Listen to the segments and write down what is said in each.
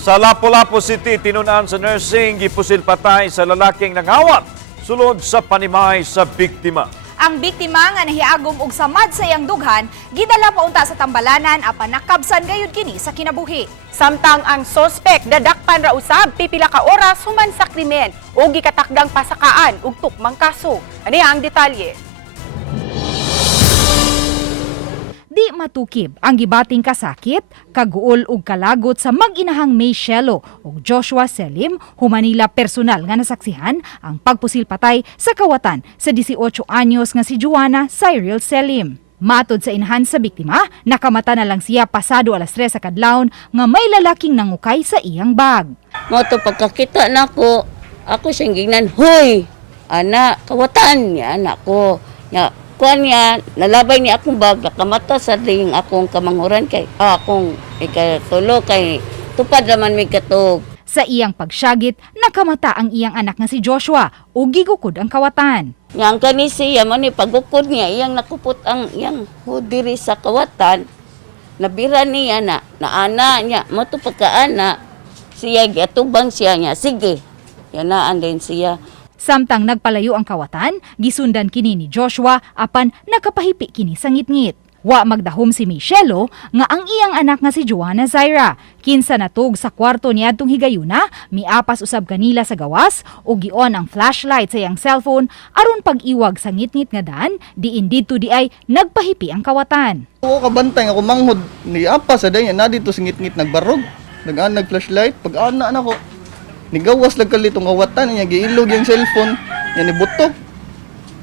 Sa Lapu-Lapu City, tinunan sa nursing, gipusil patay sa lalaking nangawat sulod sa panimay sa biktima. Ang biktima nga nahiagom og samad sa iyang dughan, gidala paunta sa tambalanan apan nakabsan gayud kini sa kinabuhi. Samtang ang sospek dadakpan ra usab pipila ka oras human sa krimen o gikatakdang pasakaan ug tukmang kaso. Ani ang detalye? Di matukib ang gibating kasakit, kaguol ug kalagot sa mag-inahang May Shelo ug Joshua Selim humanila personal nga nasaksihan ang pagpusil patay sa kawatan sa 18 anyos nga si Joanna Cyril Selim. Matod sa inahan sa biktima, nakamata na lang siya pasado alas 3 sa kadlawon nga may lalaking nangukay sa iyang bag. Mo to pagkakita nako, ako siyang gingnan, "Hoy, anak, kawatan niya anak ko." Nya kuan niya, nalabay niya akong bag, nakamata sa ding akong kamanghuran kay akong ikatulo kay tupad naman may katog. Sa iyang pagsyagit, nakamata ang iyang anak nga si Joshua ug gigukod ang kawatan. Nga ang kani siya man ni pagukod niya, iyang nakupot ang iyang hudiri sa kawatan. Nabira niya na ana niya, mo to pagkaana siya giatubang siya niya. Sige. Yanaan din siya. Samtang nagpalayo ang kawatan, gisundan kini ni Joshua apan nakapahipi kini sa ngitngit. Wa magdahom si Michelo nga ang iyang anak nga si Joanna Zaira. Kinsa natug sa kwarto niadtong higayuna, miapas usab kanila sa gawas o gion ang flashlight sa iyang cellphone aron pag-iwag sa ngitngit nga daan, diin didto di ay nagpahipi ang kawatan. Ako kabantay ako manghod ni apa sa dayon na dito singit-ngit nagbarog. Nag flashlight pag ana na ko. Nigawas lang kalitong kawatan niya giilog yung cellphone. Yan ibutok.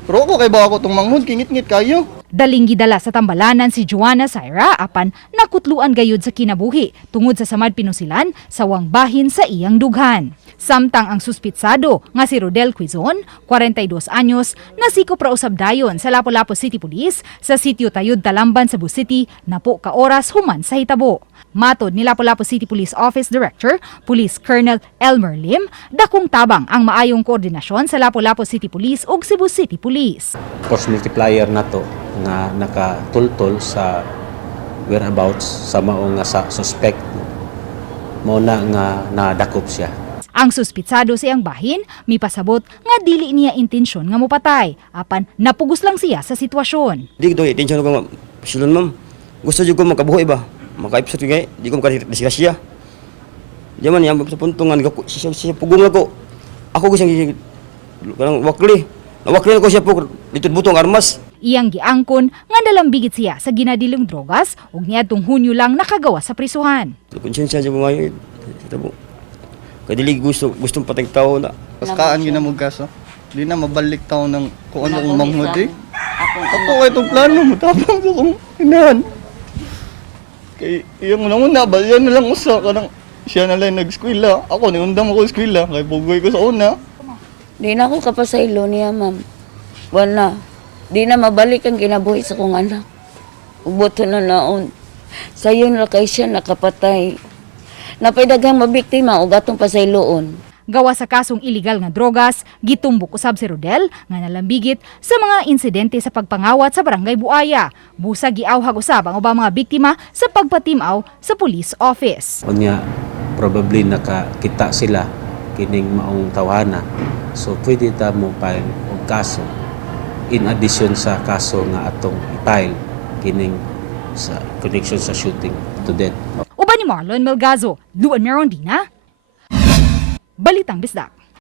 Pero ako kay ba ako tong manghod kingit-ngit kayo. Daling gidala sa tambalanan si Joanna Zaira apan nakutluan gayud sa kinabuhi tungod sa samad pinusilan sa wangbahin sa iyang dughan. Samtang ang suspitsado nga si Rodel Quizon, 42 anyos, nasikop ra usab dayon sa Lapu-Lapu City Police sa sitio Tayud Talamban sa Cebu City napo ka oras human sa hitabo. Matod ni Lapu-Lapu City Police Office Director, Police Colonel Elmer Lim, dakong tabang ang maayong koordinasyon sa Lapu-Lapu City Police ug Cebu City Police. Force multiplier na to nga nakatultol sa whereabouts sa mao nga sa suspect mo na nga nadakop siya. Ang suspitsado sa iyang bahin, mipasabot nga dili niya intensyon nga mopatay, apan napugos lang siya sa sitwasyon. Di ko intention ko silon ma'am. Gusto jud ko makabuhi ba? Makaipsat kay di ko makadisgrasya. Jaman yang sa puntungan ko siya pugong ako. Ako gusto kanang wakli. Wakli ko siya pug dito butong armas. Iyang giangkon nga nalambigit siya sa ginadilong drogas ug niadtong Hunyo lang nakagawa sa prisuhan. Konsensya jud mayo. Tabo. Kay dili gustong patay tao na. Paskaan yun na mo kaso. Di na mabalik tao ng kung ano kong manghod eh. Ako kay itong plano mo tapang sa kong inahan. Kay iyang una ba yan na lang usa kanang siya na lang nag-eskwela. Ako niundang ako eskwela kay bugoy ko sa una. Di na ako kapasaylo niya, ma'am. Wala. Di na mabalik ang kinabuhi sa kong anak. Uboto na naon. Sayon na kay siya nakapatay. Napaidaghang mabiktima o gatong pasayloon. Gawa sa kasong iligal nga drogas, gitumbok usab si Rodel nga nalambigit sa mga insidente sa pagpangawat sa Barangay Buaya. Busa giawhag usab ang ubang mga biktima sa pagpatimaw sa police office. Unya probably nakakita sila kining maong tawhana. So pwede ta mo file og kaso in addition sa kaso nga atong i-file kining sa connection sa shooting to death. Uban ni Marlon Melgazo, Luan Merondina, Balitang Bisdak.